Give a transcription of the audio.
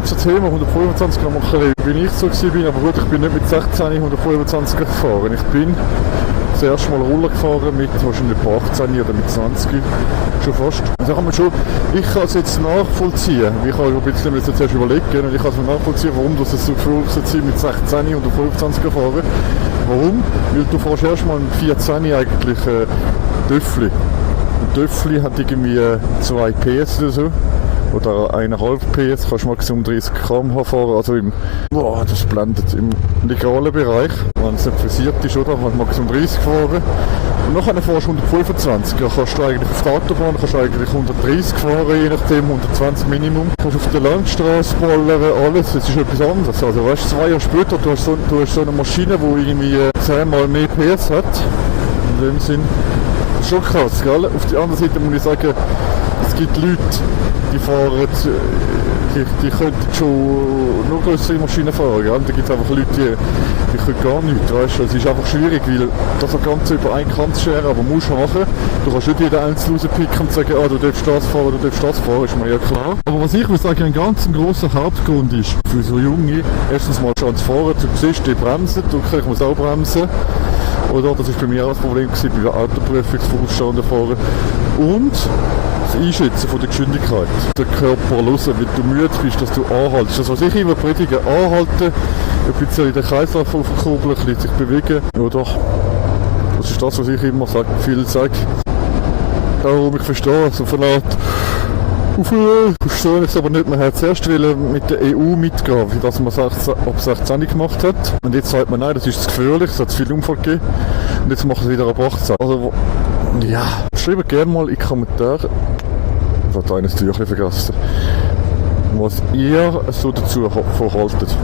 Das Thema 125 machen, wie ich so war, aber gut, ich bin nicht mit 16 125 gefahren. Ich bin das erste Mal Roller gefahren mit wahrscheinlich 18 oder mit 20, schon fast. Und da kann man schon, ich kann es jetzt nachvollziehen, ich habe ein bisschen jetzt erst überlegen, und ich kann es nachvollziehen, warum das so gefährlich ist, mit 16 125 fahren. Warum? Weil du fährst erst mal mit 14 eigentlich Töffli. Und Töffli hat irgendwie 2 PS oder so. Oder 1,5 PS, kannst du maximal 30 km/h fahren, also das blendet im legalen Bereich. Wenn es nicht frisiert ist, oder, kannst du maximal 30 fahren. Und nachher fährst du 125, da kannst du eigentlich auf der Autobahn kannst du eigentlich 130 fahren, je nachdem 120 Minimum. Du kannst auf der Landstraße ballern, alles, das ist etwas anderes. Also weißt du, 2 Jahre später, du hast so eine Maschine, die irgendwie 10 mal mehr PS hat. In dem Sinn, das ist schon krass, gell? Auf der anderen Seite muss ich sagen, es gibt Leute, die fahren, die könnten schon noch größere Maschinen fahren, gell? Da gibt es einfach Leute, die können gar nichts, weißt du? Es ist einfach schwierig, weil das Ganze über einen Kamm zu scheren, aber musst du machen. Du kannst nicht jeden einzeln rauspicken und sagen, du darfst das fahren, du darfst das fahren, ist mir ja klar. Aber was ich würde sagen, ein ganz grosser Hauptgrund ist für so Junge, erstens mal schon zu fahren, du siehst, die bremsen, ich muss auch bremsen. Oder? Das war bei mir auch das Problem bei der Autoprüfungsvorstand fahren. Und das Einschätzen von der Geschwindigkeit. Der Körper hören, wenn du müde bist, dass du anhaltest. Das, was ich immer predige, anhalten, ein bisschen den Kreislauf verkurbeln, ein bisschen sich bewegen. Oder? Das ist das, was ich immer viel sage. Darum, ich verstehe, so von Art, ich verstehe es aber nicht, man hat zuerst mit der EU mitgehen, wie das man ab 16 gemacht hat. Und jetzt sagt man, nein, das ist zu gefährlich, es hat zu viel Unfall gegeben. Und jetzt machen sie wieder ab 18. Also, ja, schreibt gerne mal in die Kommentare, ich habe eines Türchen vergessen, was ihr so dazu verhaltet.